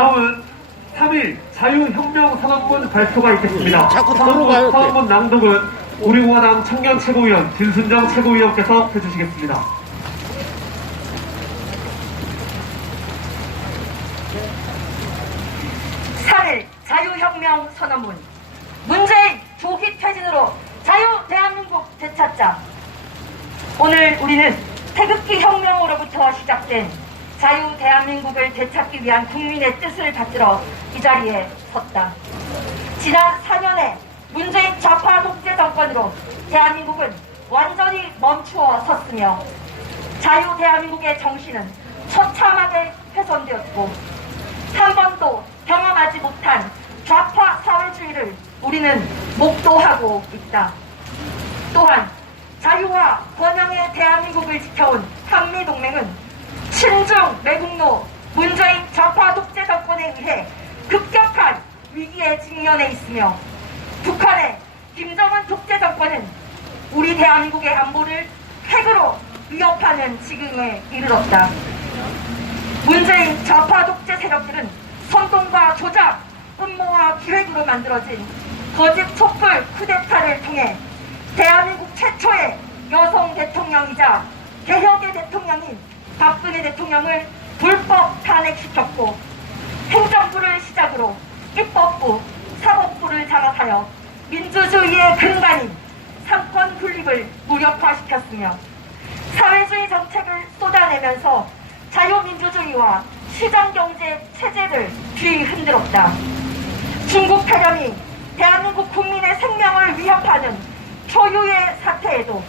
다음은 3일 자유혁명 선언문 발표가 있겠습니다. 자꾸 도로 가요, 선언문 낭독은 우리공화당 청년 최고위원 진순정 최고위원께서 해주시겠습니다. 삼일 자유혁명 선언문 문재인 조기 퇴진으로 자유 대한민국 되찾자 오늘 우리는 태극기 혁명으로부터 시작된 자유 대한민국을 되찾기 위한 국민의 뜻을 받들어 이 자리에 섰다 지난 4년의 문재인 좌파 독재 정권으로 대한민국은 완전히 멈추어 섰으며 자유 대한민국의 정신은 처참하게 훼손되었고 한 번도 경험하지 못한 좌파 사회주의를 우리는 목도하고 있다. 또한 자유와 번영의 대한민국을 지켜온 한미동맹은 친중 매국노 문재인 좌파 독재 정권에 의해 급격한 위기에 직면해 있으며 북한의 김정은 독재 정권은 우리 대한민국의 안보를 핵으로 위협하는 지경에 이르렀다. 문재인 좌파 독재 세력들은 선동과 조작, 음모와 기획으로 만들어진 거짓 촛불 쿠데타를 통해 대한민국 최초의 여성 대통령이자 개혁의 대통령인 박근혜 대통령을 불법 탄핵시켰고 행정부를 시작으로 입법부, 사법부를 장악하여 민주주의의 근간인 상권 분립을 무력화시켰으며 사회주의 정책을 쏟아내면서 자유민주주의와 시장경제 체제를 뒤흔들었다. 중국 폐렴이 대한민국 국민의 생명을 위협하는 초유의 사태에도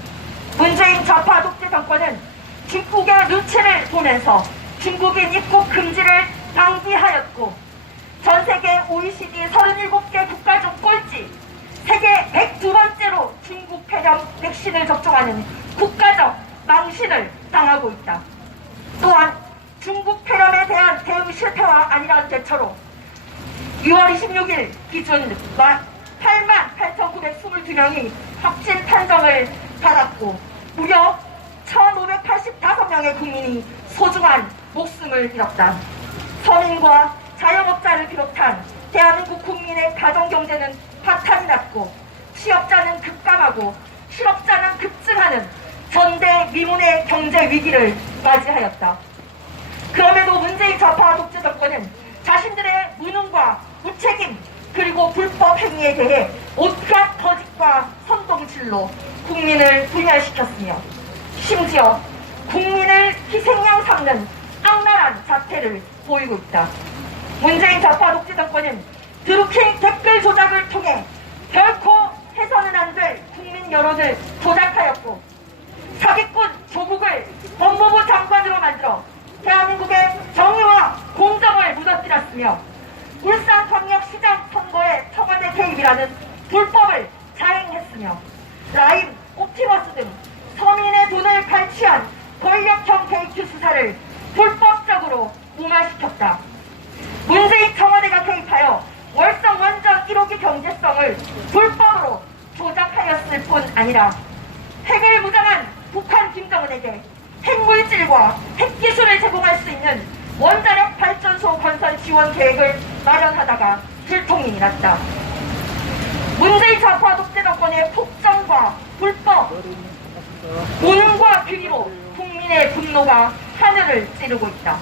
문재인 좌파 독재 정권은 중국의 눈치를 보면서 중국인 입국 금지를 방기하였고 전 세계 OECD 37개 국가 중 꼴찌 세계 102번째로 중국 폐렴 백신을 접종하는 국가적 망신을 당하고 있다. 또한 중국 폐렴에 대한 대응 실패와 아니라는 대처로 6월 26일 기준 8만 8,922명이 확진 판정을 받았고 무려 1,585명의 국민이 소중한 목숨을 잃었다. 서민과 자영업자를 비롯한 대한민국 국민의 가정경제는 파탄이 났고 취업자는 급감하고 실업자는 급증하는 전대미문의 경제 위기를 맞이하였다. 그럼에도 문재인 좌파 독재 정권은 자신들의 무능과 무책임 그리고 불법 행위에 대해 온갖 거짓과 선동질로 국민을 분열시켰으며 심지어 국민을 희생양 삼는 악랄한 자태를 보이고 있다. 문재인 좌파 독재 정권은 드루킹 댓글 조작을 통해 결코 해서는 안 될 국민 여론을 조작하였고 사기꾼 조국을 법무부 장관으로 만들어 대한민국의 정의와 공정을 무너뜨렸으며 울산광역시장 선거에 청와대 개입이라는 불법을 자행했으며 라임, 옵티머스 등 서민의 돈을 갈취한 권력형 게이트 수사를 불법적으로 무마시켰다. 문재인 청와대가 개입하여 월성 원전 1호기 경제성을 불법으로 조작하였을 뿐 아니라 핵을 무장한 북한 김정은에게 핵물질과 핵기술을 제공할 수 있는 원자력 발전소 건설 지원 계획을 마련하다가 들통이 났다. 문재인 좌파 독재 정권의 폭정과 불법, 무능과 비리로 국민의 분노가 하늘을 찌르고 있다.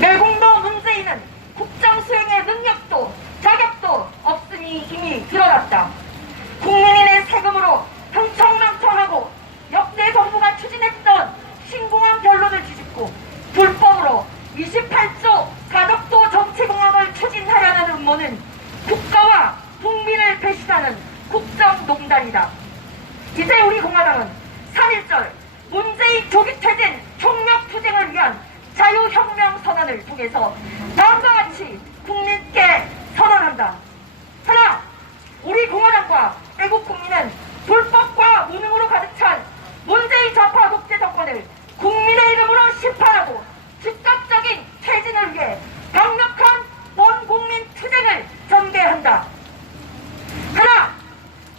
멸공도 문재인은 국정 수행의 능력도 자격도 없음이 이미 드러났다. 국민인의 세금으로 흥청망청하고 역대 정부가 추진했던 신공항 결론을 뒤집고 불법으로 28조 가덕도 정치공항을 추진하려는 음모는 국가와 국민을 배신하는 국정농단이다. 이제 우리 공화당은 3.1절 문재인 조기 퇴진 총력 투쟁을 위한 자유혁명 선언을 통해서 다음과 같이 국민께 선언한다. 하나, 우리 공화당과 애국 국민은 불법과 무능으로 가득 찬 문재인 좌파 독재 정권을 국민의 이름으로 심판하고 즉각적인 퇴진을 위해 강력한 본국민 투쟁을 전개한다. 하나,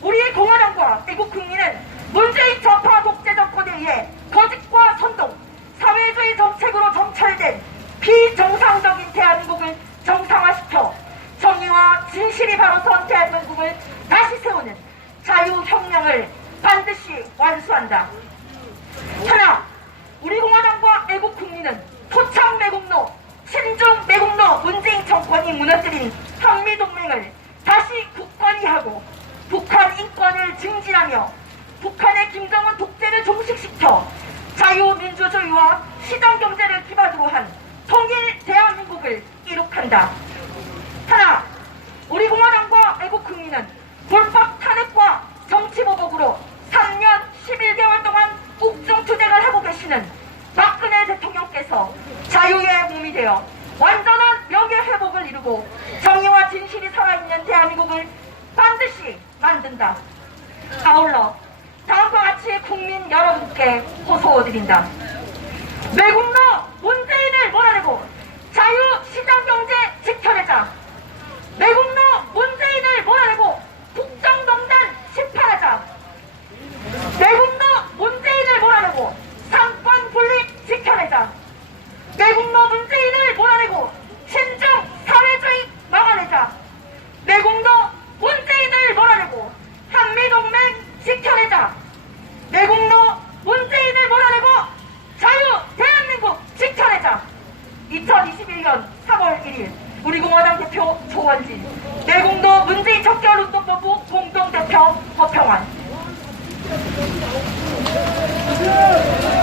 우리의 공화당과 애국 국민은 문재인 좌파 독재 정권에 의해 거짓과 선동, 사회주의 정책으로 점철된 비정상적인 진실이 바로 선 대한민국을 다시 세우는 자유혁명을 반드시 완수한다. 하나, 우리 공화당과 애국 국민은 토착 매국노, 친중 매국노 문재인 정권이 무너뜨린 한미동맹을 다시 국권이 하고 북한 인권을 증진하며 북한의 김정은 독재를 종식시켜 자유민주주의와 시장경제를 기반으로 한 통일 대한민국을 이룩한다. 하나, 우리 공화당 과 애국 국민은 불법 탄핵과 정치보복으로 3년 11개월 동안 옥중투쟁을 하고 계시는 박근혜 대통령께서 자유의 몸이 되어 완전한 명예회복을 이루고 정의와 진실이 살아있는 대한민국을 반드시 만든다. 아울러 다음과 같이 국민 여러분께 호소드린다. 매국노 문재인을 몰아내고 자유시장경제 지켜내자. 매국노 문재인을 몰아내고 국정농단 심판하자. 매국노 문재인을 몰아내고 상권 분립 지켜내자. 매국노 문재인을 몰아내고 친중 사회주의 막아내자. 매국노 문재인을 몰아내고 한미동맹 지켜내자. 매국노 문재인을 몰아내고 자유 대한민국 지켜내자. 2021년 3월 1일 우리 공화당 대표 조원진, 내공도 문재인 적결운동본부 공동대표 허평환.